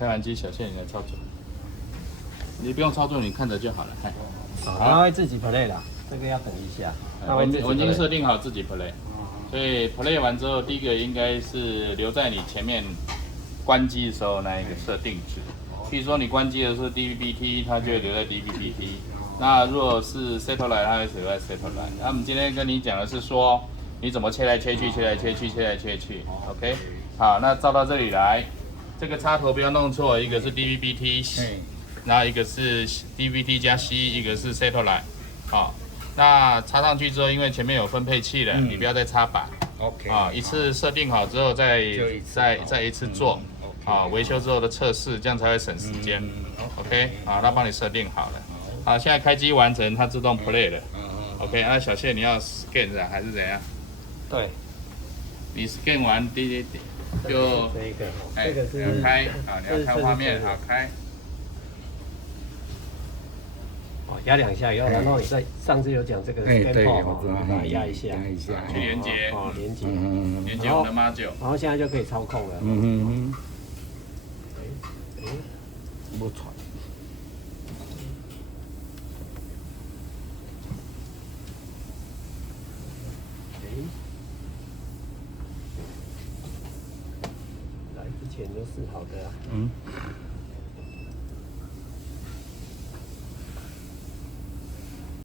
开完机，小谢你来操作。你不用操作，你看着就好了。哎，它会自己 play 啦，这个要等一下。我已经设定好自己 play， 所以 play 完之后，第一个应该是留在你前面关机的时候那一个设定值。譬如说你关机的是 DVB-T， 它就会留在 DVB-T。那如果是 Satellite， 它会留在 Satellite。那我们今天跟你讲的是说，你怎么切来切去，切来切去，切来切去。OK， 好，那照到这里来，这个插头不要弄错，一个是 DVB-T， 然后一个是 DVB-T 加 C， 一个是 Satellite。好，那插上去之后，因为前面有分配器了，你不要再插板。OK， 啊，一次设定好之后再一次做。啊，维修之后的测试，这样才会省时间。OK， 好，它帮你设定好了。好，现在开机完成，它自动 play 了。OK， 那小谢你要 scan 的还是怎样？对，你 scan 完就这个是要开啊，你要看画面，好开。哦，压2下以后，然后你再上次有讲这个 scan port， 把它压一下，去连接，哦，连接，连接我们的 module， 然后现在就可以操控了。不传。来之前都是好的啊。